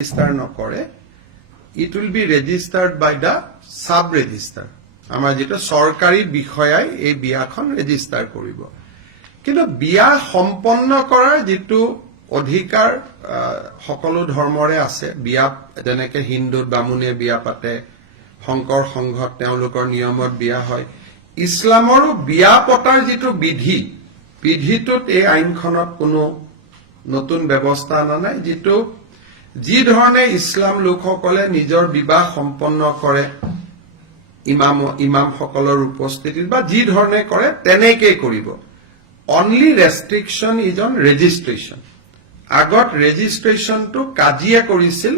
register নকৰে, it will be registered by the sub register. আমাৰ যেটা সৰকাৰি বিষয়াই এই বিয়াখন ৰেজিষ্টাৰ কৰিব। কিন্তু বিয়া সম্পন্ন কৰাৰ যেটো অধিকাৰ সকলো ধৰ্মৰে আছে। বিয়া যেনেকৈ হিন্দুত বামুণে বিয়া পাতে, শংকৰ সংঘত তেওঁলোকৰ নিয়মত বিয়া হয়। ইছলামৰো বিয়া পতাৰ যেটো বিধিটোত এই আইনখনত কোনো নতুন ব্যৱস্থা আনা নাই, যেটো যি ধৰণে ইছলাম লোকসকলে নিজৰ বিবাহ সম্পন্ন কৰে ইমামসকলৰ উপস্থিতিত বা যি ধৰণে কৰে তেনেকৈ কৰিব। Only restriction is on registration. আগত ৰেজিষ্ট্ৰেশ্যনটো কাজিয়া কৰিছিল,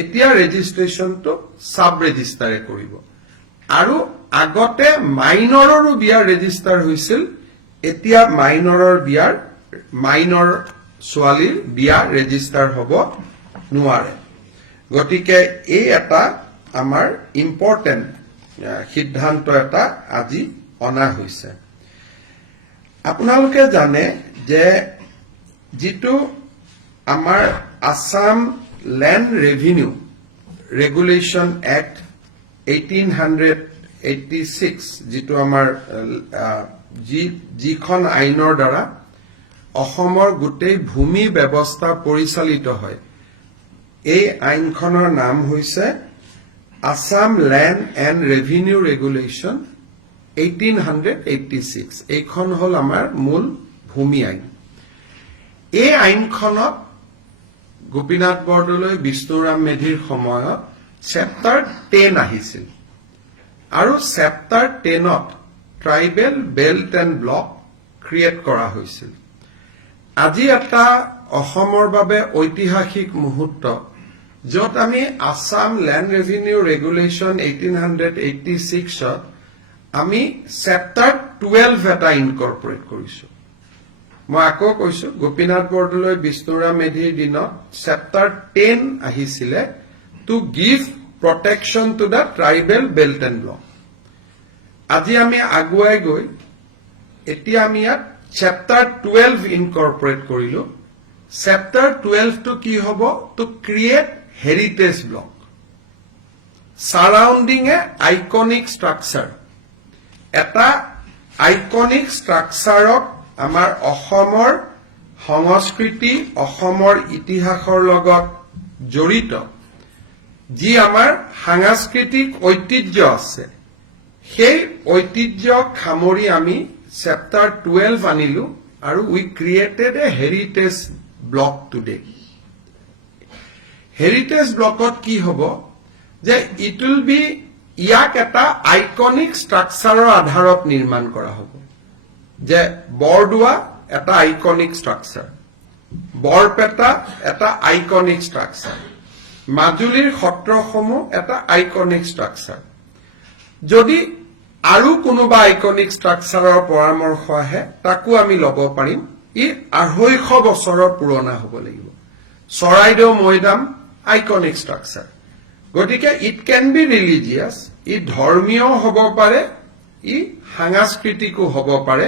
এতিয়া ৰেজিষ্ট্ৰেশ্যনটো সাব ৰেজিষ্টাৰে কৰিব। আৰু আগতে মাইনৰৰো বিয়া ৰেজিষ্টাৰ হৈছিল, এতিয়া মাইনৰ ছোৱালীৰ বিয়া ৰেজিষ্টাৰ হ'ব নোৱাৰে। গতিকে এই এটা আমাৰ ইম্পৰ্টেণ্ট সিদ্ধান্ত এটা আজি অনা হৈছে। আপোনালোকে জানে যে যেটো আমাৰ Assam land revenue regulation act 1886 যেটো আমাৰ যিখন আইনৰ দ্বাৰা অসমৰ গোটেই ভূমি ব্যৱস্থা পৰিচালিত হয়, এই আইনখনৰ নাম হৈছে Assam land and revenue regulation 1886। এইখন হল আমাৰ মূল ভূমি আইন। এই আইনখনত গোপীনাথ বৰদলৈ বিষ্ণুৰাম মেধিৰ সময়ত চেপ্টাৰ 10 আহিছিল আৰু চেপ্টাৰ 10ত tribal belt and block create কৰা হৈছিল। আজি এটা অসমৰ বাবে ঐতিহাসিক মুহূৰ্ত, য'ত আমি আসাম ল্যান্ড ৰেভিনিউ ৰেগুলেশ্যন 1886ত আমি চেপ্টাৰ 12 এটা ইনকৰ্পৰেট কৰিছো। মই আকৌ কৈছো, গোপীনাথ বৰদলৈ বিষ্ণুৰাম মেধিৰ দিনত চেপ্টাৰ 10 আহিছিলে to give protection to the tribal belt and block. আজি আমি আগুৱাই গৈ এতিয়া আমি ইয়াত চেপ্টাৰ 12 ইনকৰ্পৰেট কৰিলো। চেপ্টাৰ 12টো কি হ'ব? To create heritage block surrounding a iconic structure. এটা আইকনিক ষ্ট্ৰাকচাৰক আমাৰ অসমৰ সংস্কৃতি, অসমৰ ইতিহাসৰ লগত জড়িত যি আমাৰ সাংস্কৃতিক ঐতিহ্য আছে, সেই ঐতিহ্যক সামৰি আমি চেপ্টাৰ 12 আনিলো আৰু we created a heritage block today. হেৰিটেজ ব্লকত কি হ'ব যে ইট উইল বি ইয়াক এটা আইকনিক ষ্ট্ৰাকচাৰৰ আধাৰত নিৰ্মাণ কৰা হ'ব। যে বৰদোৱা এটা আইকনিক ষ্ট্ৰাকচাৰ, বৰপেটা এটা আইকনিক ষ্ট্ৰাকচাৰ, মাজুলীৰ সত্ৰসমূহ এটা আইকনিক ষ্ট্ৰাকচাৰ। যদি আৰু কোনোবা আইকনিক ষ্ট্ৰাকচাৰৰ পৰামৰ্শ আহে তাকো আমি ল'ব পাৰিম। ই 250 বছৰৰ পুৰণা হ'ব লাগিব। চৰাইদেউ মৈদাম আইকনিক ষ্ট্ৰাকচাৰ। গতিকে ইট কেন বি ৰিলিজিয়াছ, ই ধৰ্মীয় হ'ব পাৰে, ই সাংস্কৃতিকো হ'ব পাৰে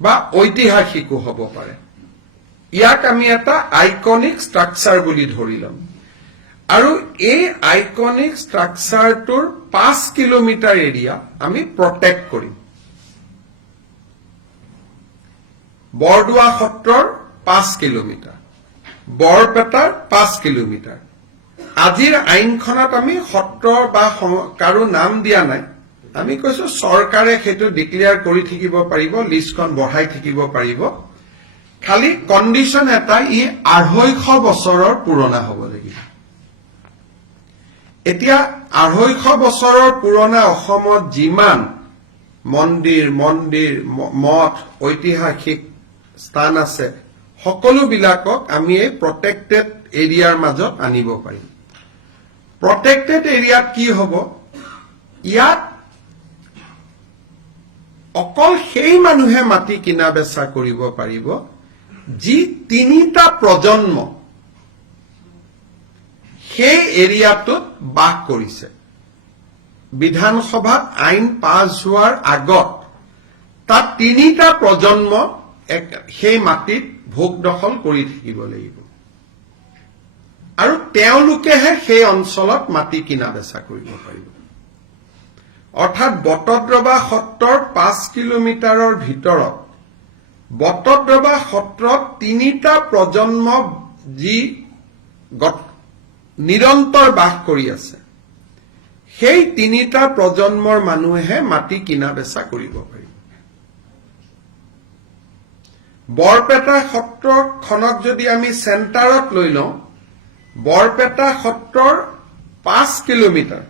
বা ঐতিহাসিকো হ'ব পাৰে। ইয়াক আমি এটা আইকনিক ষ্ট্ৰাকচাৰ বুলি ধৰি ল'ম আৰু এই আইকনিক ষ্ট্ৰাকচাৰটোৰ 5 কিলোমিটাৰ এৰিয়া আমি প্ৰটেক্ট কৰিম। বৰদোৱা সত্ৰৰ 5 কিলোমিটাৰ, বৰপেটাৰ 5 কিলোমিটাৰ। আজিৰ আইনখনত আমি সত্ৰ বা কাৰো নাম দিয়া নাই। আমি কৈছো চৰকাৰে সেইটো ডিক্লেয়াৰ কৰি থাকিব পাৰিব, লিষ্টখন বঢ়াই থাকিব পাৰিব। খালি কণ্ডিশ্যন এটা, ই 250 বছৰৰ পুৰণা হ'ব লাগিব। এতিয়া 250 বছৰৰ পুৰণা অসমত যিমান মন্দিৰ মঠ ঐতিহাসিক স্থান আছে, সকলোবিলাকক আমি এই প্ৰটেক্টেড এৰিয়াৰ মাজত আনিব পাৰিম। প্ৰটেক্টেড এৰিয়াত কি হ'ব? ইয়াত অকল সেই মানুহে মাটি কিনা বেচা কৰিব পাৰিব যি 3টা প্ৰজন্ম সেই এৰিয়াটোত বাস কৰিছে। বিধানসভাত আইন পাছ হোৱাৰ আগত তাত 3টা প্ৰজন্ম সেই মাটিত ভোগ দখল কৰি থাকিব লাগিব। আৰু তেওঁলোকেহে সেই অঞ্চলত মাটি কিনা বেচা কৰিব পাৰিব। অৰ্থাৎ বটদ্ৰৱা সত্ৰৰ 5 কিলোমিটাৰৰ ভিতৰত বটদ্ৰৱা সত্ৰত 3টা প্ৰজন্ম যি নিৰন্তৰ বাস কৰি আছে, সেই 3টা প্ৰজন্মৰ মানুহে মাটি কিনা বেচা কৰিব পাৰিব। বৰপেটা সত্ৰখনক যদি আমি চেণ্টাৰত লৈ লওঁ, বৰপেটা সত্ৰৰ 5 কিলোমিটাৰ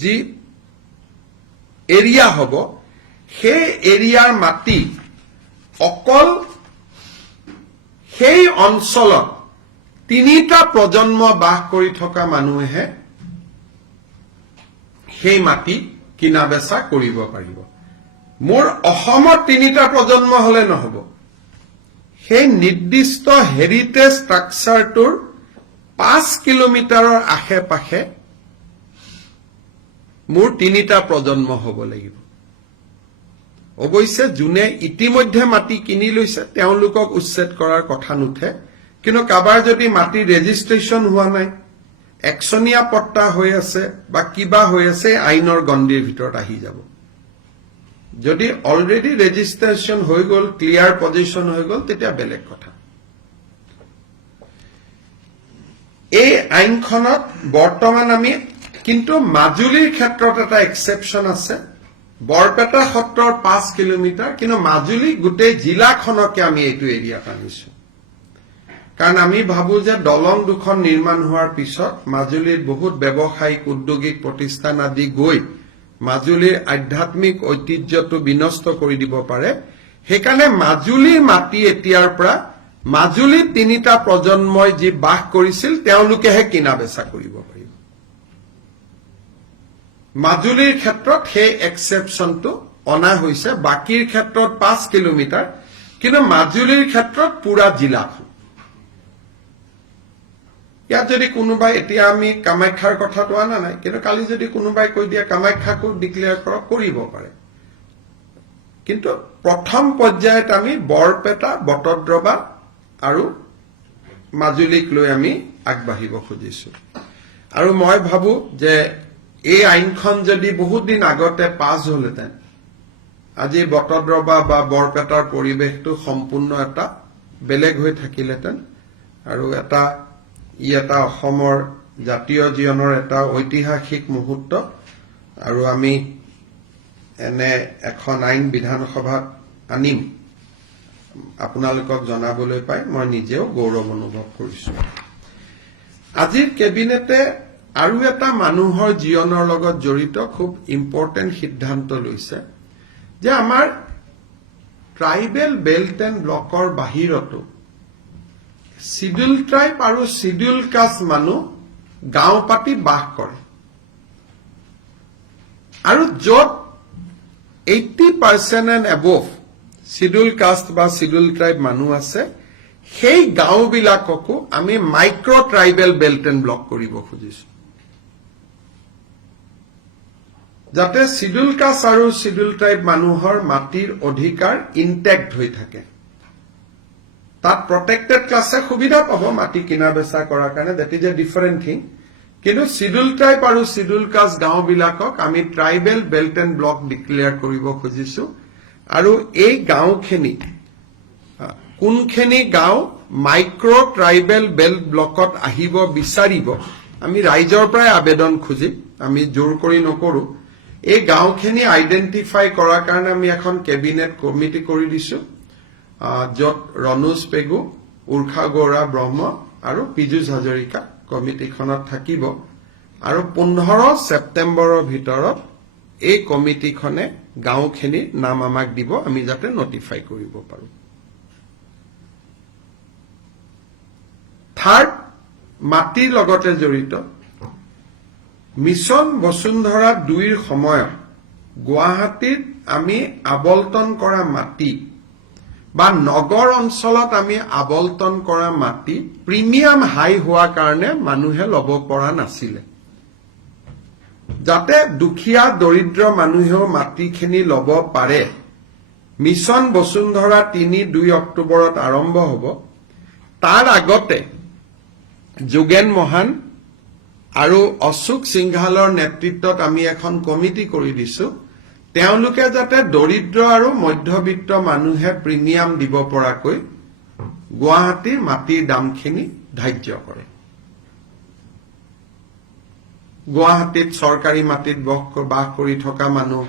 যি এৰিয়া হ'ব, সেই এৰিয়াৰ মাটি অকল সেই অঞ্চলত 3টা প্ৰজন্ম বাস কৰি থকা মানুহে সেই মাটি কিনা বেচা কৰিব পাৰিব। মোৰ অসমত 3টা প্ৰজন্ম হলে নহব, সেই নিৰ্দিষ্ট হেৰিটেজ ষ্ট্ৰাকচাৰটোৰ 5 কিলোমিটাৰৰ আশে পাশে মোৰ 3টা প্ৰজন্ম হ'ব লাগিব। অৱশ্যে যোনে ইতিমধ্যে মাটি কিনি লৈছে তেওঁলোকক উচ্ছেদ কৰাৰ কথা নুঠে, কিন্তু কাবাৰ যদি মাটি ৰেজিষ্ট্ৰেশ্যন হোৱা নাই, একচনীয়া পট্টা হৈ আছে বা কিবা হৈ আছে, আইনৰ গণ্ডিৰ ভিতৰত আহি যাব। যদি অলৰেডি ৰেজিষ্ট্ৰেশ্যন হৈ গ'ল, ক্লিয়াৰ পজিশ্যন হৈ গ'ল, তেতিয়া বেলেগ কথা। এই আইনখনত বৰ্তমান আমি কিন্তু মাজুলীৰ ক্ষেত্ৰত এটা এক্সেপশ্যন আছে। বৰপেটা সত্ৰৰ 5 কিলোমিটাৰ, কিন্তু মাজুলী গোটেই জিলাখনকে আমি এইটো এৰিয়াত আনিছো। কাৰণ আমি ভাবো যে দলং দুখন নিৰ্মাণ হোৱাৰ পিছত মাজুলীত বহুত ব্যৱসায়িক উদ্যোগিক প্ৰতিষ্ঠান আদি গৈ মাজুলীৰ আধ্যাত্মিক ঐতিহ্যটো বিনষ্ট কৰি দিব পাৰে। সেইকাৰণে মাজুলীৰ মাটি এতিয়াৰ পৰা মাজুলীত 3টা প্ৰজন্মই যি বাস কৰিছিল তেওঁলোকেহে কিনা বেচা কৰিব পাৰিব। মাজুলীৰ ক্ষেত্ৰত সেই এক্সেপশ্যনটো অনা হৈছে, বাকীৰ ক্ষেত্ৰত 5 কিলোমিটাৰ, কিন্তু মাজুলীৰ ক্ষেত্ৰত পুৰা জিলাখন। ইয়াত যদি কোনোবাই, এতিয়া আমি কামাখ্যাৰ কথাটো অনা নাই, কিন্তু কালি যদি কোনোবাই কৈ দিয়ে কামাখ্যাকো ডিক্লেয়াৰ কৰক, কৰিব পাৰে। কিন্তু প্ৰথম পৰ্যায়ত আমি বৰপেটা, বটদ্ৰৱা আৰু মাজুলীক লৈ আমি আগবাঢ়িব খুজিছো। আৰু মই ভাবো যে এই আইনখন যদি বহুত দিন আগতে পাছ হলহেঁতেন, আজি বটদ্ৰৱা বা বৰপেটাৰ পৰিৱেশটো সম্পূৰ্ণ এটা বেলেগ হৈ থাকিলহেঁতেন। আৰু ই এটা অসমৰ জাতীয় জীৱনৰ এটা ঐতিহাসিক মুহূৰ্ত। আৰু আমি এনে এখন আইন বিধানসভাত আনিম আপোনালোকক জনাবলৈ পাই মই নিজেও গৌৰৱ অনুভৱ কৰিছো। আজিৰ কেবিনেটে আৰু এটা মানুহৰ জীৱনৰ লগত জড়িত খুব ইম্পৰ্টেণ্ট সিদ্ধান্ত লৈছে যে আমাৰ ট্ৰাইবেল বেল্ট এণ্ড ব্লকৰ বাহিৰতো শিডিউল ট্ৰাইব আৰু শিডিউল কাষ্ট মানুহ গাঁও পাতি বাস কৰে। আৰু য'ত 80% এণ্ড এবভ শিডিউল কাষ্ট বা শিডিউল ট্ৰাইব মানুহ আছে, সেই গাঁওবিলাককো আমি micro tribal belt and block কৰিব খুজিছো, যাতে শিডিউল কাষ্ট আৰু শিডিউল ট্ৰাইব মানুহৰ মাটিৰ অধিকাৰ ইনটেক্ট হৈ থাকে। তাত প্ৰটেক্টেড ক্লাছে সুবিধা পাব মাটি কিনা বেচা কৰাৰ কাৰণে, that is a different thing. কিন্তু শিডিউল ট্ৰাইব আৰু শিডিউল কাষ্ট গাঁওবিলাকক আমি tribal belt and block declare কৰিব খুজিছো। আৰু এই গাঁওখিনি কোনখিনি গাঁও মাইক্ৰ ট্ৰাইবেল বেল্ট ব্লকত আহিব বিচাৰিব, আমি ৰাইজৰ পৰাই আবেদন খুজিম, আমি জোৰ কৰি নকৰো। এই গাঁওখিনি আইডেণ্টিফাই কৰাৰ কাৰণে আমি এখন কেবিনেট কমিটি কৰি দিছো, য'ত ৰণোজ পেগু, উৰ্ষা গৌৰা ব্ৰহ্ম আৰু পীযুষ হাজৰিকা কমিটিখনত থাকিব। আৰু 15 ছেপ্টেম্বৰৰ ভিতৰত এই কমিটিখনে গাঁওখিনিৰ নাম আমাক দিব, আমি যাতে নটিফাই কৰিব পাৰো। থাৰ্ড, মাটিৰ লগতে জড়িত মিছন বসুন্ধৰা 2ৰ সময়ত গুৱাহাটীত আমি আবলটন কৰা মাটি বা নগৰ অঞ্চলত আমি আবলটন কৰা মাটি প্ৰিমিয়াম হাই হোৱাৰ কাৰণে মানুহে ল'ব পৰা নাছিলে। যাতে দুখীয়া দৰিদ্ৰ মানুহেও মাটিখিনি ল'ব পাৰে, মিছন বসুন্ধৰা 3 2 অক্টোবৰত আৰম্ভ হ'ব। তাৰ আগতে যোগেন মহান আৰু অশোক সিংঘালৰ নেতৃত্বত আমি এখন কমিটি কৰি দিছো তেওঁলোকে যাতে দৰিদ্ৰ আৰু মধ্যবিত্ত মানুহে প্ৰিমিয়াম দিব পৰাকৈ গুৱাহাটীৰ মাটিৰ দামখিনি ধাৰ্য কৰে গুৱাহাটীত চৰকাৰী মাটিত বাস কৰি থকা মানুহ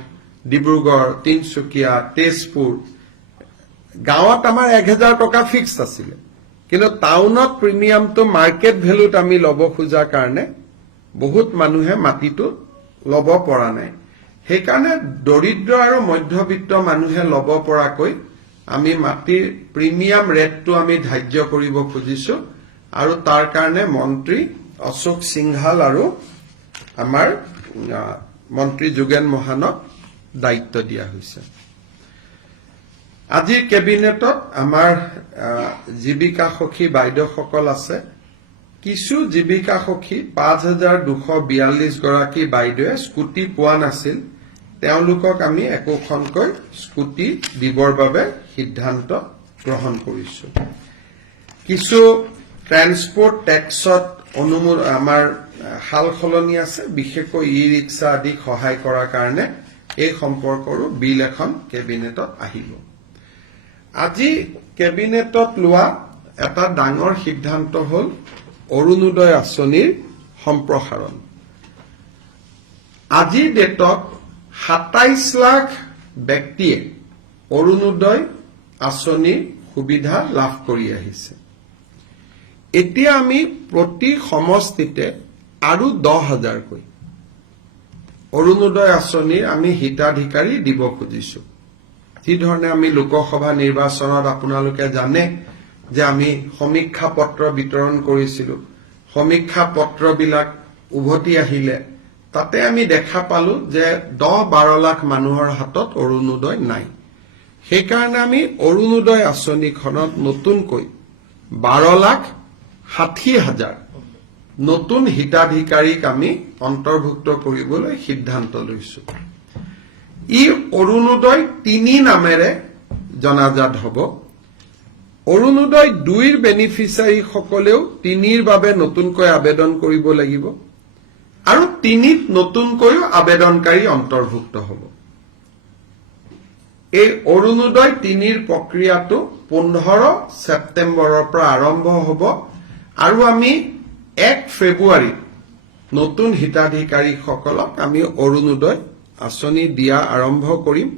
ডিব্ৰুগড় তিনচুকীয়া তেজপুৰ গাঁৱত আমাৰ 1000 টকা ফিক্সড আছিলে কিন্তু টাউনত প্ৰিমিয়ামটো মাৰ্কেট ভ্যালুত আমি লব খোজা কাৰণে বহুত মানুহে মাটিটো লব পৰা নাই সেইকাৰণে দৰিদ্ৰ আৰু মধ্যবিত্ত মানুহে লব পৰাকৈ আমি মাটিৰ প্ৰিমিয়াম ৰেটটো আমি ধাৰ্য কৰিব খুজিছো আৰু তাৰ কাৰণে মন্ত্ৰী অশোক সিংঘাল আৰু আমাৰ মন্ত্ৰী যোগেন মহানক দায়িত্ব দিয়া হৈছে আজিৰ কেবিনেটত আমাৰ জীৱিকা সখী বাইদেউসকল আছে কিছু জীৱিকা সখী 5242 গৰাকী বাইদেৱে স্কুটি পোৱা নাছিল তেওঁলোকক আমি একোখনকৈ স্কুটি দিবৰ বাবে সিদ্ধান্ত গ্ৰহণ কৰিছো কিছু ট্ৰান্সপোৰ্ট টেক্সত আমাৰ হাল খলনি আছে বিশেষকৈ ই-ৰিক্সা আদি সহায় কৰাৰ কাৰণে এই সম্পৰ্কৰো বিল এখন কেবিনেটত আহিব আজি কেবিনেটত লোৱা এটা ডাঙৰ সিদ্ধান্ত হ'ল অৰুণোদয় আঁচনিৰ সম্প্ৰসাৰণ আজিৰ ডেটত 27 লাখ ব্যক্তিয়ে অৰুণোদয় আঁচনিৰ সুবিধা লাভ কৰি আহিছে এতিয়া আমি প্ৰতি সমষ্টিতে আৰু 10,000 কৈ অৰুণোদয় আঁচনিৰ আমি হিতাধিকাৰী দিব খুজিছো যি ধৰণে আমি লোকসভা নিৰ্বাচনত আপোনালোকে জানে যে আমি সমীক্ষা পত্ৰ বিতৰণ কৰিছিলো সমীক্ষা পত্ৰবিলাক উভতি আহিলে তাতে আমি দেখা পালো যে 10-12 লাখ মানুহৰ হাতত অৰুণোদয় নাই সেইকাৰণে আমি অৰুণোদয় আঁচনিখনত নতুনকৈ 12,60,000 নতুন হিতাধিকাৰীক আমি অন্তৰ্ভুক্ত কৰিবলৈ সিদ্ধান্ত লৈছো ই অৰুণোদয় 3 নামেৰে জনাজাত হ'ব অৰুণোদয় 2ৰ বেনিফিচিয়াৰী সকলেও 3ৰ বাবে নতুনকৈ আবেদন কৰিব লাগিব আৰু 3ত নতুনকৈ আবেদনকাৰী অন্তৰ্ভুক্ত হ'ব এই অৰুণোদয় 3ৰ প্ৰক্ৰিয়াটো 15 ছেপ্টেম্বৰৰ পৰা আৰম্ভ হ'ব আৰু আমি 1 ফেব্ৰুৱাৰীত নতুন হিতাধিকাৰীসকলক আমি অৰুণোদয় আঁচনি দিয়া আৰম্ভ কৰিম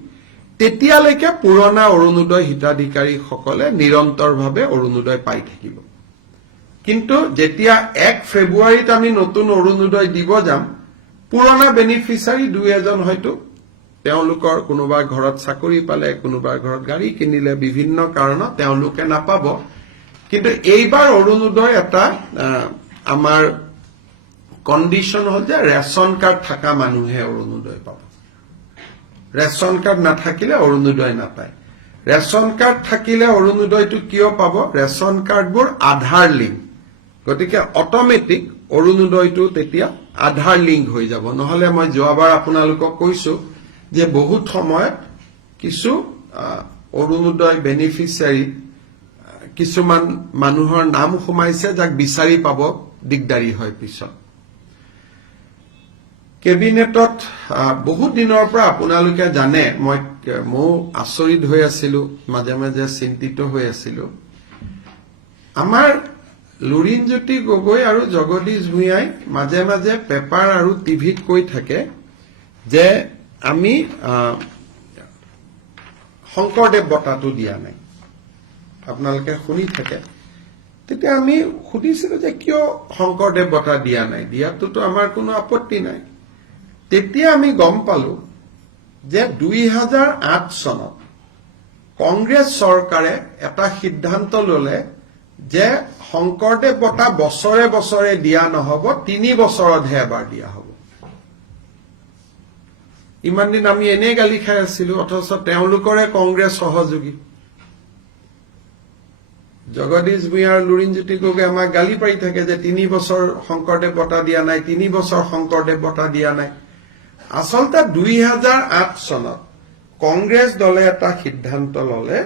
তেতিয়ালৈকে পুৰণা অৰুণোদয় হিতাধিকাৰীসকলে নিৰন্তৰভাৱে অৰুণোদয় পাই থাকিব কিন্তু যেতিয়া 1 ফেব্ৰুৱাৰীত আমি নতুন অৰুণোদয় দিব যাম পুৰণা বেনিফিচিয়াৰী দুই এজন হয়তো তেওঁলোকৰ কোনোবা ঘৰত চাকৰি পালে কোনোবা ঘৰত গাড়ী কিনিলে বিভিন্ন কাৰণত তেওঁলোকে নাপাব কিন্তু এইবাৰ অৰুণোদয় এটা আমাৰ কন্ডিশন হল যে ৰেশন কাৰ্ড থকা মানুহে অৰুণোদয় পাব ৰেশন কাৰ্ড নাথাকিলে অৰুণোদয় নাপায় ৰেশন কাৰ্ড থাকিলে অৰুণোদয়টো কিয় পাব ৰেশন কাৰ্ডবোৰ আধাৰ লিংক গতিকে অটোমেটিক অৰুণোদয়টো তেতিয়া আধাৰ লিংক হৈ যাব নহলে মই যোৱাবাৰ আপোনালোকক কৈছো যে বহুত সময়ত কিছু অৰুণোদয় বেনিফিচিয়াৰী কিছুমান মানুহৰ নাম সোমাইছে যাক বিচাৰি পাব দিগদাৰি হয় পিছত কেবিনেটত বহুত দিনৰ পৰা আপোনালোকে জানে মই আচৰিত হৈ আছিলো মাজে মাজে চিন্তিত হৈ আছিলো আমাৰ লুৰিণজ্যোতি গগৈ আৰু জগদীশ ভূঞাই মাজে মাজে পেপাৰ আৰু টিভিত কৈ থাকে যে আমি শংকৰদেৱ বঁটাটো দিয়া নাই আপোনালোকে শুনি থাকে তেতিয়া আমি সুধিছিলো যে কিয় শংকৰদেৱ বঁটা দিয়া নাই দিয়াটোতো আমাৰ কোনো আপত্তি নাই তেতিয়া আমি গম পালো যে 2008 চনত কংগ্ৰেছ চৰকাৰে এটা সিদ্ধান্ত ললে যে শংকৰদেৱ বঁটা বছৰে বছৰে দিয়া নহব 3 বছৰতহে এবাৰ দিয়া হ'ব ইমান দিন আমি এনে গালি খাই আছিলো অথচ তেওঁলোকৰে কংগ্ৰেছ সহযোগী জগদীশ ভূঞা আৰু লুৰিণজ্যোতি গগৈ আমাক গালি পাৰি থাকে যে 3 বছৰ শংকৰদেৱ বঁটা দিয়া নাই 3 বছৰ শংকৰদেৱ বঁটা দিয়া নাই আচলতে 2008 চনত কংগ্ৰেছ দলে এটা সিদ্ধান্ত ললে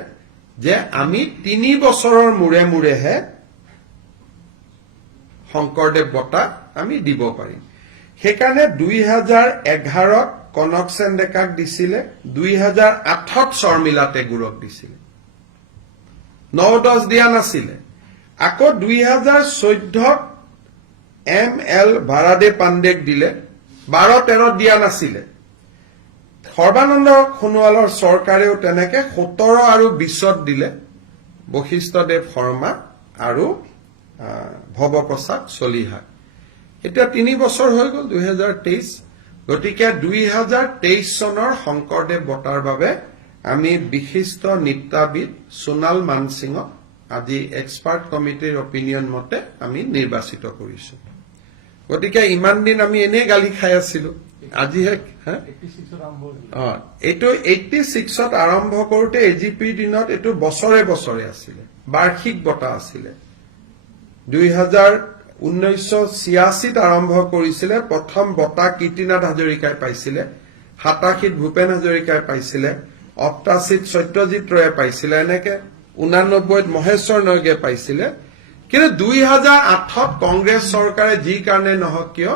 যে আমি 3 বছৰৰ মূৰে মূৰেহে শংকৰদেৱ বঁটা আমি দিব পাৰিম। সেইকাৰণে 2011ত কনকসেন ডেকাক দিছিলে, 2008ত শৰ্মিলা টেগুৰক দিছিলে, 9-10 দিয়া নাছিলে। আকৌ 2014ত ML ভাৰাদে পাণ্ডেক দিলে, 12-13 দিয়া নাছিলে। সৰ্বানন্দ সোণোৱালৰ চৰকাৰেও তেনেকে 17 আৰু 20ত দিলে, বশিষ্ঠদেৱ শৰ্মা আৰু ভৱপ্ৰসাদ চলিহা। এতিয়া 3 বছৰ হৈ গ'ল, 2023। গতিকে 2023 চনৰ শংকৰদেৱ বঁটাৰ বাবে আমি বিশিষ্ট নৃত্যবিদ সোণাল মানসিঙক আজি এক্সপাৰ্ট কমিটিৰ অপিনিয়ন মতে আমি নিৰ্বাচিত কৰিছো। গতিকে ইমান দিন আমি এনেই গালি খাই আছিলো, আজিহে এইটো 86ত আৰম্ভ কৰোতে এজিপিৰ দিনত এইটো বছৰে বছৰে আছিলে, বাৰ্ষিক বঁটা আছিলে। 1986ত আৰম্ভ কৰিছিলে, প্ৰথম বঁটা কীৰ্তিনাথ হাজৰিকাই পাইছিলে, 87ত ভূপেন হাজৰিকাই পাইছিলে, 88ত সত্যজিৎ ৰয়ে পাইছিলে, এনেকে 89ত মহেশ্বৰ নয়গে পাইছিলে। কিন্তু 2008ত কংগ্ৰেছ চৰকাৰে যি কাৰণে নহওক কিয়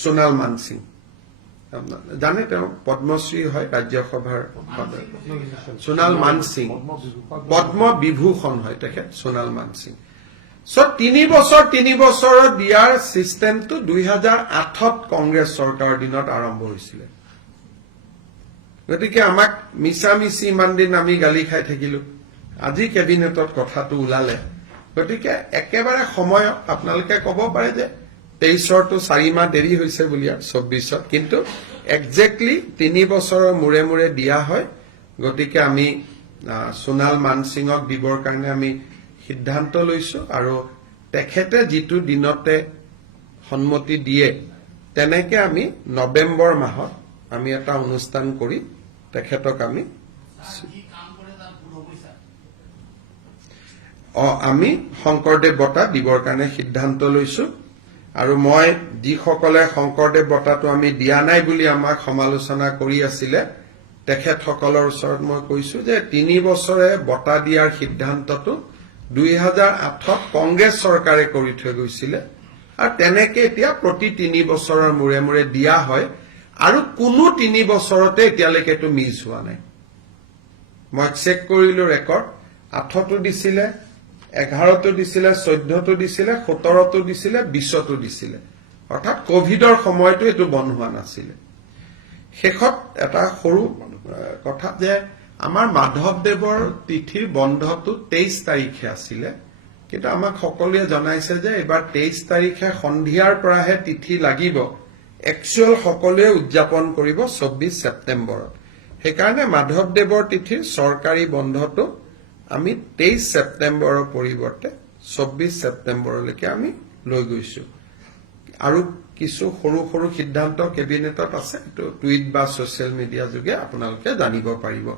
সোণাল মানসিং, জানে তেওঁ পদ্মশ্ৰী হয়, ৰাজ্যসভাৰ সোণাল মানসিং, পদ্ম বিভূষণ হয় তেখেত সোণাল মানসিং। 3 বছৰত দিয়াৰ চিষ্টেমটো 2008ত কংগ্ৰেছ চৰকাৰৰ দিনত আৰম্ভ হৈছিলে। গতিকে আমাক মিছামিছি ইমান দিন আমি গালি খাই থাকিলো, আজি কেবিনেটত কথাটো ওলালে। গতিকে একেবাৰে সময়ত আপোনালোকে ক'ব পাৰে যে 23ৰটো 4 মাহ দেৰি হৈছে বুলি, 24ত কিন্তু একজেক্টলি 3 বছৰৰ মূৰে মূৰে দিয়া হয়। গতিকে আমি সোণাল মানসিঙক দিবৰ কাৰণে আমি সিদ্ধান্ত লৈছো, আৰু তেখেতে যিটো দিনতে সন্মতি দিয়ে তেনেকে আমি নৱেম্বৰ মাহত আমি এটা অনুষ্ঠান কৰি তেখেতক আমি শংকৰদেৱ বঁটা দিবৰ কাৰণে সিদ্ধান্ত লৈছো। আৰু মই যিসকলে শংকৰদেৱ বঁটাটো আমি দিয়া নাই বুলি আমাক সমালোচনা কৰি আছিলে, তেখেতসকলৰ ওচৰত মই কৈছো যে 3 বছৰে বঁটা দিয়াৰ সিদ্ধান্তটো 2008ত কংগ্ৰেছ চৰকাৰে কৰি থৈ গৈছিলে, আৰু তেনেকে এতিয়া প্ৰতি 3 বছৰৰ মূৰে মূৰে দিয়া হয়, আৰু কোনো 3 বছৰতে এতিয়ালৈকে এইটো মিছ হোৱা নাই। মই চেক কৰিলো ৰেকৰ্ড, 8তো দিছিলে, 11তো দিছিলে, 14তো দিছিলে, 17তো দিছিলে, 20তো দিছিলে, অৰ্থাৎ কভিডৰ সময়তো এইটো বন্ধ হোৱা নাছিলে। শেষত এটা সৰু কথা যে আমাৰ মাধৱদেৱৰ তিথিৰ বন্ধটো 23 তাৰিখে আছিলে, কিন্তু আমাক সকলোৱে জনাইছে যে এইবাৰ 23 তাৰিখে সন্ধিয়াৰ পৰাহে তিথি লাগিব, একচুৱেল সকলোৱে উদযাপন কৰিব 24 ছেপ্টেম্বৰত। সেইকাৰণে মাধৱদেৱৰ তিথিৰ চৰকাৰী বন্ধটো আমি 23 ছেপ্টেম্বৰৰ পৰিৱৰ্তে 24 ছেপ্টেম্বৰলৈকে আমি লৈ গৈছো। আৰু কিছু সৰু সৰু সিদ্ধান্ত কেবিনেটত আছে, এইটো টুইট বা ছচিয়েল মিডিয়া যোগে আপোনালোকে জানিব পাৰিব।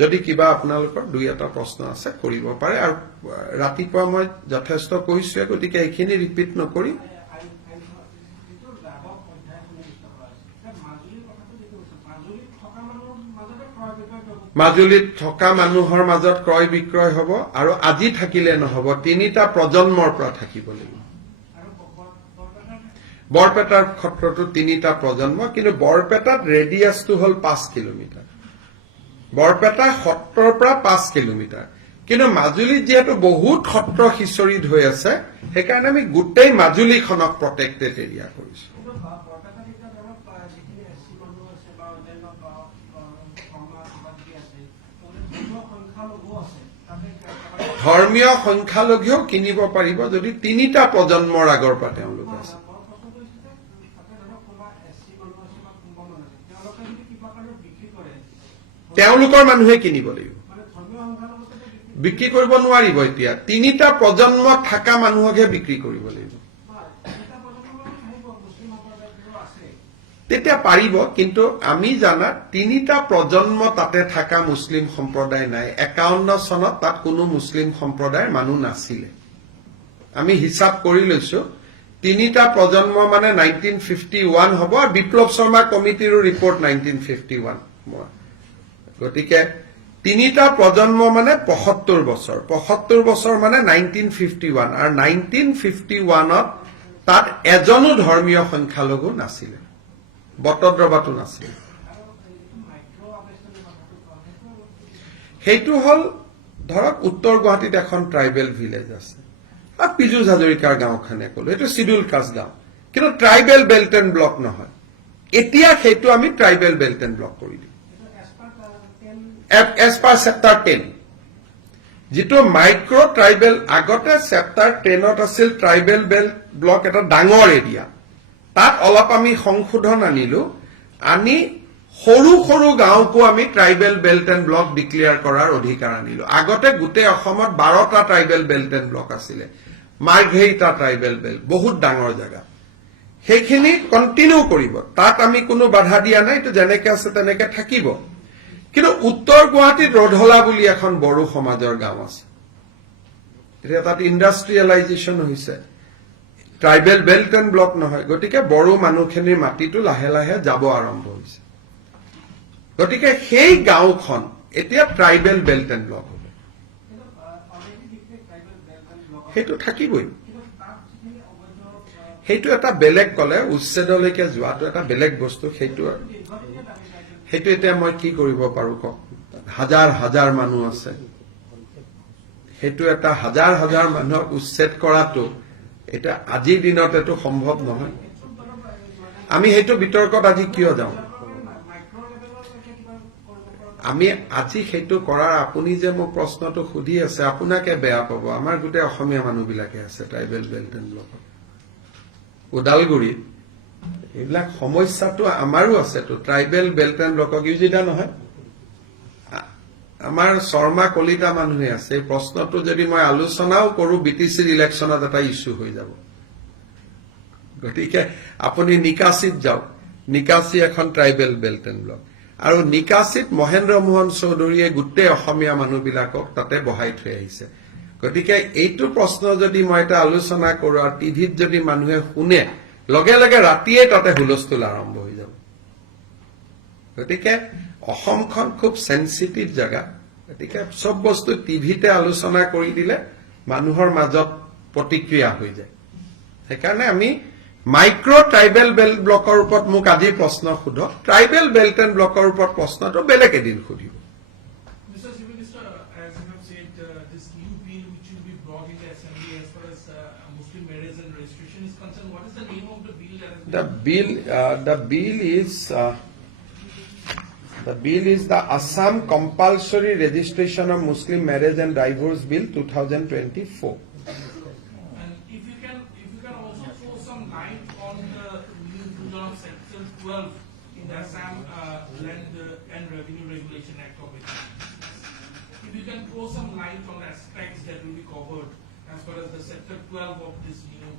যদি কিবা আপোনালোকৰ 2-এটা প্ৰশ্ন আছে কৰিব পাৰে। আৰু ৰাতিপুৱা মই যথেষ্ট কৈছোৱে, গতিকে এইখিনি ৰিপিট নকৰি মাজুলীত থকা মানুহৰ মাজত ক্ৰয় বিক্ৰয় হ'ব, আৰু আজি থাকিলে নহ'ব, 3টা প্ৰজন্মৰ পৰা থাকিব লাগিব। বৰপেটাৰ ক্ষেত্ৰতো 3টা প্ৰজন্ম, কিন্তু বৰপেটাত ৰেডিয়াছটো হ'ল 5 কিলোমিটাৰ, বৰপেটা সত্ৰৰ পৰা 5 কিলোমিটাৰ। কিন্তু মাজুলীত যিহেতু বহুত সত্ৰ সিঁচৰিত হৈ আছে, সেইকাৰণে আমি গোটেই মাজুলীখনক প্ৰটেক্টেড এৰিয়া কৰিছো। ধৰ্মীয় সংখ্যালঘুও কিনিব পাৰিব যদি 3টা প্ৰজন্মৰ আগৰ পৰা তেওঁলোক আছে। তেওঁলোকৰ মানুহে কিনিব লাগিব, বিক্ৰী কৰিব নোৱাৰিব। এতিয়া 3টা প্ৰজন্ম থকা মানুহকহে বিক্ৰী কৰিব লাগিব, তেতিয়া পাৰিব। কিন্তু আমি জানাত 3টা প্ৰজন্ম তাতে থকা মুছলিম সম্প্ৰদায় নাই। 51 চনত তাত কোনো মুছলিম সম্প্ৰদায়ৰ মানুহ নাছিলে। আমি হিচাপ কৰি লৈছো, 3টা প্ৰজন্ম মানে 1951 হ'ব, আৰু বিপ্লৱ শৰ্মা কমিটিৰো ৰিপৰ্ট 1951। গতিকে তিনিটা প্ৰজন্ম মানে ৭৫ বছৰ ৭৫ বছৰ মানে 1951 আৰু 1951ত তাত এজনো ধৰ্মীয় সংখ্যালঘু নাছিলে বটদ্ৰৱাটো নাছিলে সেইটো হল ধৰক উত্তৰ গুৱাহাটীত এখন ট্ৰাইবেল ভিলেজ আছে আৰু পিজু হাজৰিকাৰ গাঁওখনে ক'লো এইটো শিডিউল কাষ্ট গাঁও কিন্তু ট্ৰাইবেল বেল্ট এণ্ড ব্লক নহয় এতিয়া সেইটো আমি ট্ৰাইবেল বেল্ট এণ্ড ব্লক কৰি দিম as per chapter 10 যেটো মাইক্ৰো ট্ৰাইবেল আগতে চেপ্টাৰ 10ত আছিল ট্ৰাইবেল বেল্ট ব্লক এটা ডাঙৰ এৰিয়া তাত অলপ আমি সংশোধন আনিলো আনি সৰু সৰু গাঁওকো আমি tribal belt and block declare কৰাৰ অধিকাৰ আনিলো আগতে গোটেই অসমত 12টা ট্ৰাইবেল বেল্ট এণ্ড ব্লক আছিল মাৰ্ঘেৰিটা ট্ৰাইবেল বেল্ট বহুত ডাঙৰ জায়গা সেইখিনি কন্টিনিউ কৰিব তাত আমি কোনো বাধা দিয়া নাই তো যেনেকৈ আছে তেনেকৈ থাকিব কিন্তু উত্তৰ গুৱাহাটীত ৰধলা বুলি এখন বড়ো সমাজৰ গাঁও আছে এতিয়া তাত ইণ্ডাষ্ট্ৰিয়েলাইজেশ্যন হৈছে ট্ৰাইবেল বেল্ট এণ্ড ব্লক নহয় গতিকে বড়ো মানুহখিনিৰ মাটিটো লাহে লাহে যাব আৰম্ভ হৈছে গতিকে সেই গাঁওখন এতিয়া ট্ৰাইবেল বেল্ট এণ্ড ব্লক হ'ব সেইটো থাকিবই সেইটো এটা বেলেগ কলে উচ্ছেদলৈকে যোৱাটো এটা বেলেগ বস্তু সেইটো এতিয়া মই কি কৰিব পাৰো কক হাজাৰ হাজাৰ মানুহ আছে সেইটো এটা হাজাৰ হাজাৰ মানুহক উচ্ছেদ কৰাটো এটা আজিৰ দিনত এটো সম্ভৱ নহয় আমি সেইটো বিতৰ্কত আজি কিয় যাওঁ আমি আজি সেইটো কৰাৰ আপুনি যে মোক প্ৰশ্নটো সুধি আছে আপোনাকে বেয়া পাব আমাৰ গোটেই অসমীয়া মানুহবিলাকে আছে ট্ৰাইবেল বেল্ট এণ্ড ব্লক ওদালগুৰিত এইবিলাক সমস্যাটো আমাৰো আছে তো ট্ৰাইবেল বেল্ট এণ্ড ব্লকক ইউজিটা নহয় আমাৰ শৰ্মা কলিতা মানুহে আছে এই প্ৰশ্নটো যদি মই আলোচনাও কৰো বিটিচিৰ ইলেকশ্যনত এটা ইস্যু হৈ যাব গতিকে আপুনি নিকাশিত যাওক নিকাশি এখন ট্ৰাইবেল বেল্ট এণ্ড ব্লক আৰু নিকাশিত মহেন্দ্ৰ মোহন চৌধুৰীয়ে গোটেই অসমীয়া মানুহবিলাকক তাতে বহাই থৈ আহিছে গতিকে এইটো প্ৰশ্ন যদি মই এটা আলোচনা কৰো আৰু টিভিত যদি মানুহে শুনে লগে লগে ৰাতিয়ে তাতে হুলস্থুল আৰম্ভ হৈ যাব গতিকে অসমখন খুব সেনসিটিভ জায়গা গতিকে সব বস্তু টিভিতে আলোচনা কৰি দিলে মানুহৰ মাজত প্ৰতিক্ৰিয়া হৈ যায় সেইকাৰণে আমি মাইক্ৰো ট্ৰাইবেল বেল্ট ব্লকৰ ওপৰত মোক আজি প্ৰশ্ন সুধক ট্ৰাইবেল বেল্ট এণ্ড ব্লকৰ ওপৰত প্ৰশ্নটো বেলেগ এদিন সুধিব The bill is the Assam Compulsory Registration of Muslim Marriage and Divorce Bill 2024. And if you can also throw some light on the new inclusion of Section 12 in the Assam Land and Revenue Regulation Act of 1996. If you can throw some light on the aspects that will be covered as far as the Sector 12 of this new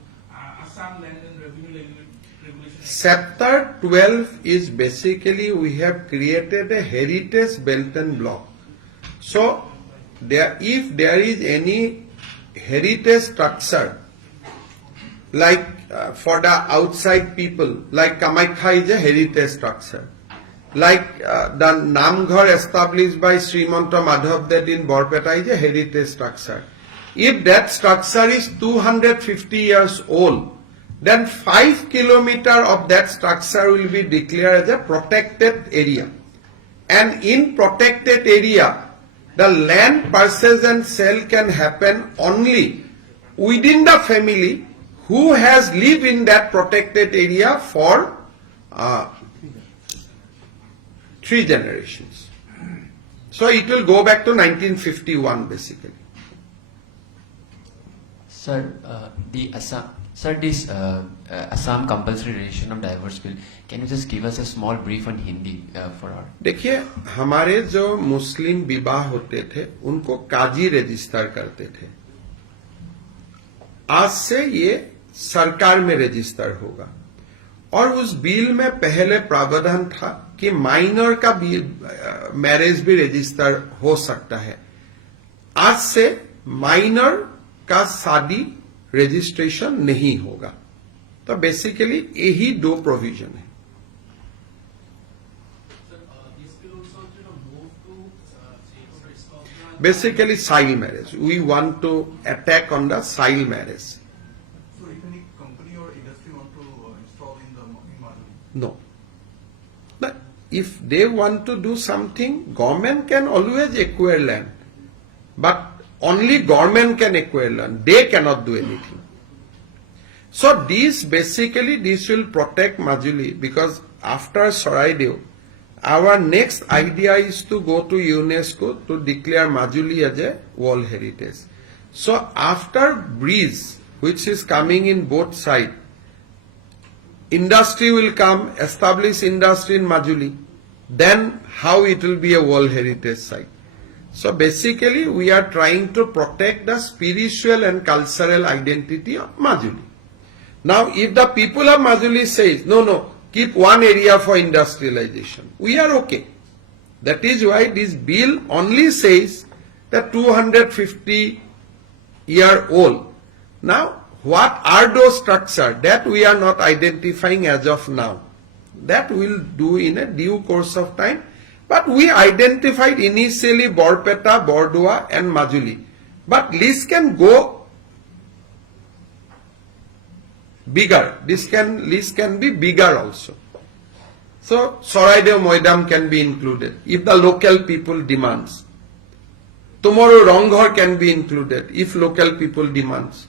Assam Land and Revenue Regulation Act. Chapter 12 is basically we have created a heritage belt and block. So, if there is any heritage structure, like for the outside people, like Kamakhya is a heritage structure, like the Namghar established by Srimanta Madhav Ded in Borpeta is a heritage structure. If that structure is 250 years old, then 5 kilometers of that structure will be declared as a protected area. And in protected area, the land purchase and sale can happen only within the family who has lived in that protected area for 3 generations. So it will go back to 1951 basically. Sir, this Assam Compulsory Registration of Divorce Bill, can you just give us a small brief on Hindi for our? देखिए हमारे जो मुस्लिम विवाह होते थे उनको काजी register करते थे आज से ये सरकार में रजिस्टर होगा और उस बिल में पहले प्रावधान था कि माइनर का मैरिज भी रजिस्टर हो सकता है आज से माइनर का शादी रजिस्ट्रेशन नहीं होगा तो बेसिकली यही 2 प्रोविजन है Basically, child marriage. We want to attack on the child marriage. So if any company or industry want to install in Majuli? No. But if they want to do something, government can always acquire land. But only government can acquire land. They cannot do anything. So this will protect Majuli, because after Saraideo, our next idea is to go to UNESCO to declare Majuli as a World Heritage. So after bridge, which is coming in both sides, industry will come, establish industry in Majuli. Then how it will be a World Heritage site. So basically we are trying to protect the spiritual and cultural identity of Majuli. Now if the people of Majuli says, no, keep one area for industrialization, we are okay. That is why this bill only says that 250-year-old. Now what are those structures that we are not identifying as of now? That we'll do in a due course of time. But we identified initially Borpeta, Bordua and Majuli. But list can go bigger. List can be bigger also. So Saraideo Moidam can be included if the local people demands. Tomorrow Ronghor can be included if local people demands.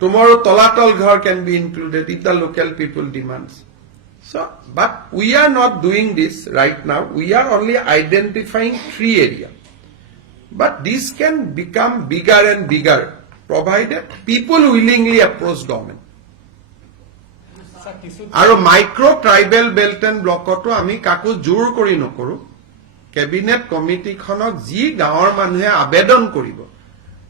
Tomorrow Tolatal Ghar can be included if the local people demands. So, but we are not doing this right now. We are only identifying 3 areas. But this can become bigger and bigger, provided people willingly approach government. আৰু micro tribal belt and ব্লকতো আমি কাকো জোৰ কৰি নকৰো cabinet কমিটিখনক যি গাঁৱৰ মানুহে আবেদন কৰিব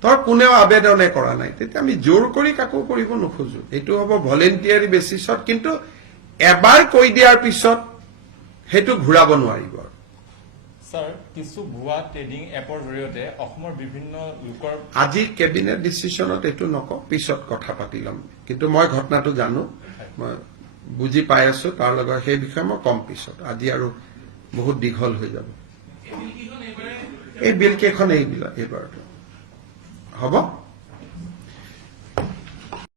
ধৰ কোনেও আবেদনে কৰা নাই তেতিয়া আমি জোৰ কৰি কাকো কৰিব নোখোজো এটো হ'ব ভলেন্টিয়াৰি বেচিছত কিন্তু এবাৰ কৈ দিয়াৰ পিছত হেতু ঘূৰাব নোৱাৰিব স্যাৰ কিছু ভুয়া ট্ৰেডিং এপৰ জৰিয়তে অসমৰ বিভিন্ন লোকৰ আজি কেবিনেট ডিসিশনত এটো নক পিছত কথা পাতিলাম কিন্তু মই ঘটনাটো জানো মই বুজি পাই আছো তাৰ লগত সেই বিষয়ে মই কম পিছত আজি আৰু বহুত দীঘল হৈ যাব এই বিল কেখন এইবাৰ হ'ব